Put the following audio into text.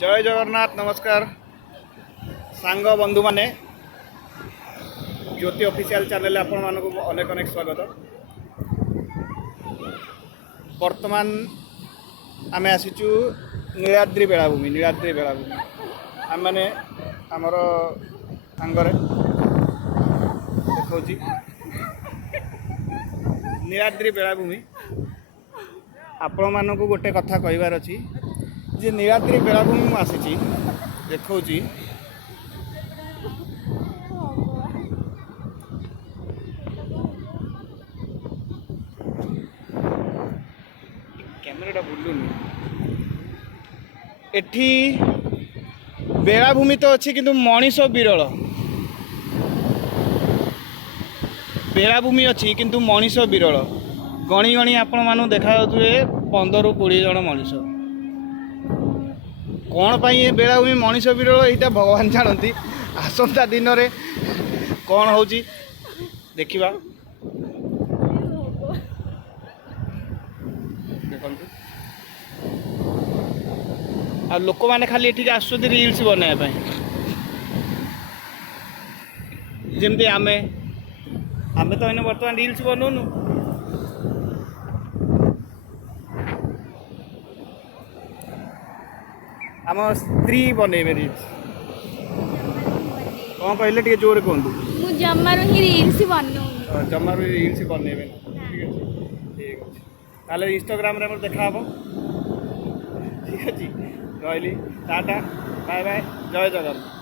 जय जगन्नाथ नमस्कार सांग बंधु माने ज्योति ऑफिशियल चैनल आपण मानक अनेक अनेक स्वागत। वर्तमान आमे आसीचु नीलाद्रि बेलाभूमि आम मैंने आमर सांगरे देखा नीलाद्रि बेलाभूमि आपण मानक गोटे कथा कहबार अच्छी जे नीलाद्रि बेलाभूमि आसी देखा कैमेरा बुलूनी एठी बेलाभूमि तो अच्छी किंतु मनीष विरल बेलाभूमि अच्छी किंतु मनीष विरल गणी गणी आपण मानू देखा 15-20 जन मनीष कौन पाई बेलाभूमि मनीष विरल यहाँ भगवान जानती आसंता दिन में कौन हो देखा देखु आ लोक मैंने खाली ये आस रिल्स बनवाई जमती आमे तो इन बर्तमान रिल्स बनौनु आम स्त्री बनइबे रिल्स कौन कहले टे जोर कहतु जमार ही रिल्स बनौ जमार रिल्स बनइबे ठीक अच्छे ताले इंस्टाग्राम रे देखा हम ठीक अच्छे कहली टाटा बाय बाय जय जगन्नाथ।